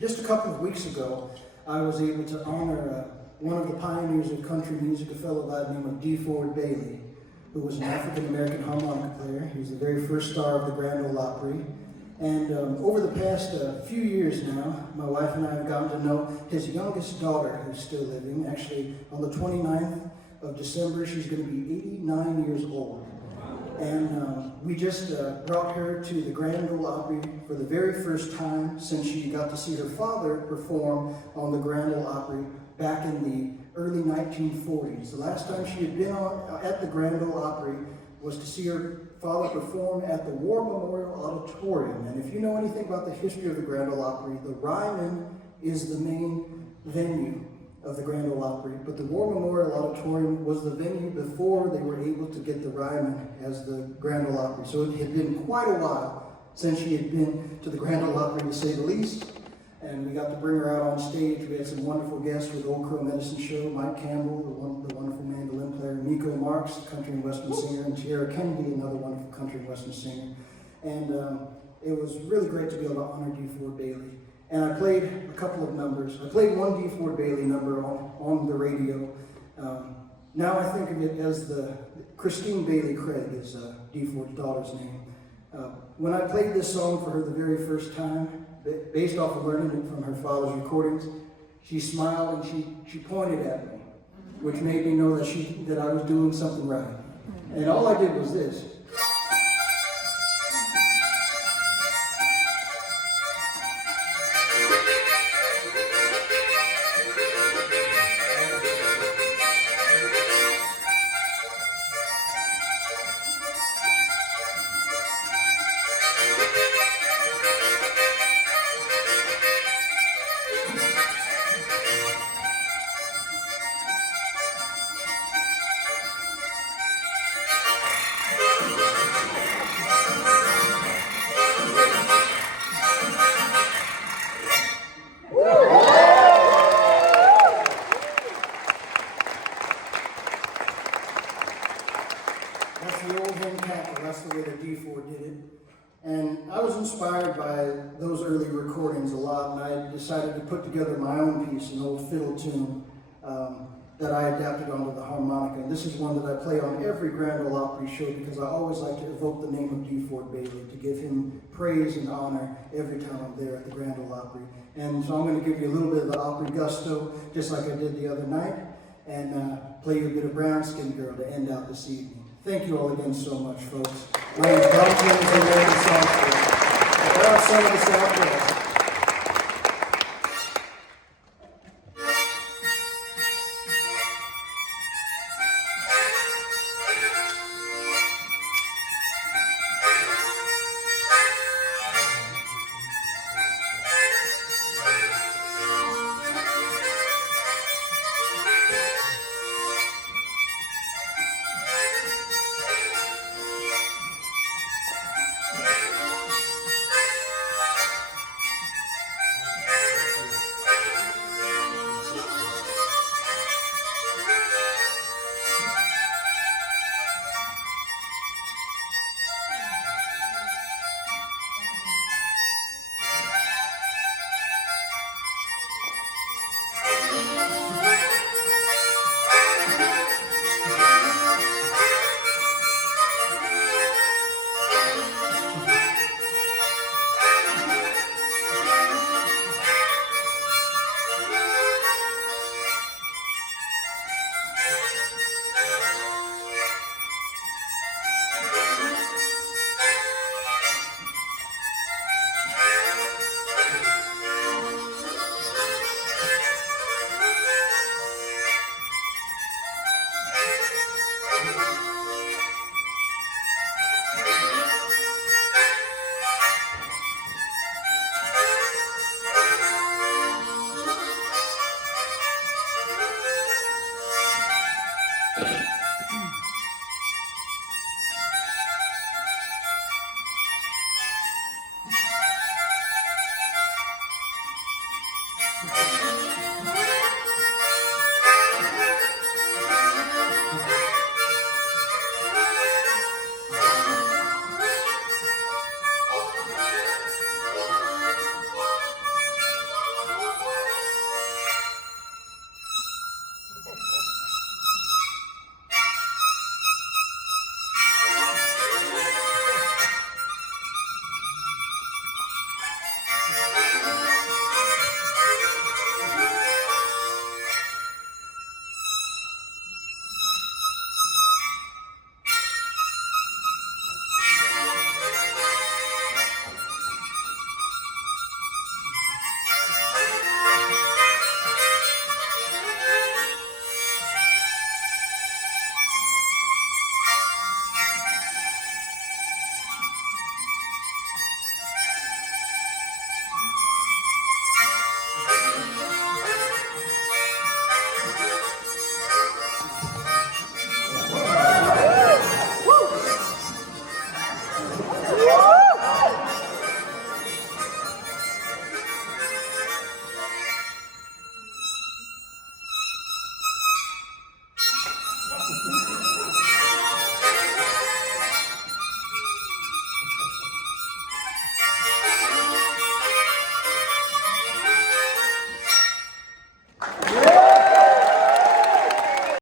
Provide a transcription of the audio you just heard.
Just a couple of weeks ago, I was able to honor one of the pioneers of country music, a fellow by the name of DeFord Bailey, who was an African-American harmonica player. He was the very first star of the Grand Ole Opry. And over the past few years now, my wife and I have gotten to know his youngest daughter, who's still living. Actually, on the 29th of December, she's going to be 89 years old. And we just brought her to the Grand Ole Opry for the very first time since she got to see her father perform on the Grand Ole Opry back in the early 1940s. The last time she had been at the Grand Ole Opry was to see her father perform at the War Memorial Auditorium. And if you know anything about the history of the Grand Ole Opry, the Ryman is the main venue of the Grand Ole Opry, but the War Memorial Auditorium was the venue before they were able to get the Ryman as the Grand Ole Opry. So it had been quite a while since she had been to the Grand Ole Opry, to say the least. And we got to bring her out on stage. We had some wonderful guests with Old Crow Medicine Show, Mike Campbell, the wonderful mandolin player, Nico Marks, country and western singer, and Tierra Kennedy, another wonderful country and western singer. And it was really great to be able to honor DeFord Bailey. And I played a couple of numbers. I played one DeFord Bailey number on the radio. Now I think of it as the Christine Bailey Craig is DeFord's daughter's name. When I played this song for her the very first time, based off of learning it from her father's recordings, she smiled and she pointed at me, which made me know that I was doing something right. And all I did was this. That's the old hymn cackle. That's the way that DeFord did it. And I was inspired by those early recordings a lot, and I decided to put together my own piece, an old fiddle tune that I adapted onto the harmonica. And this is one that I play on every Grand Ole Opry show because I always like to evoke the name of DeFord Bailey, to give him praise and honor every time I'm there at the Grand Ole Opry. And so I'm going to give you a little bit of the Opry gusto, just like I did the other night, and play you a bit of Brown Skin Girl to end out this evening. Thank you all again so much, folks. My name is Don James, and American Songster. There are some of us out there.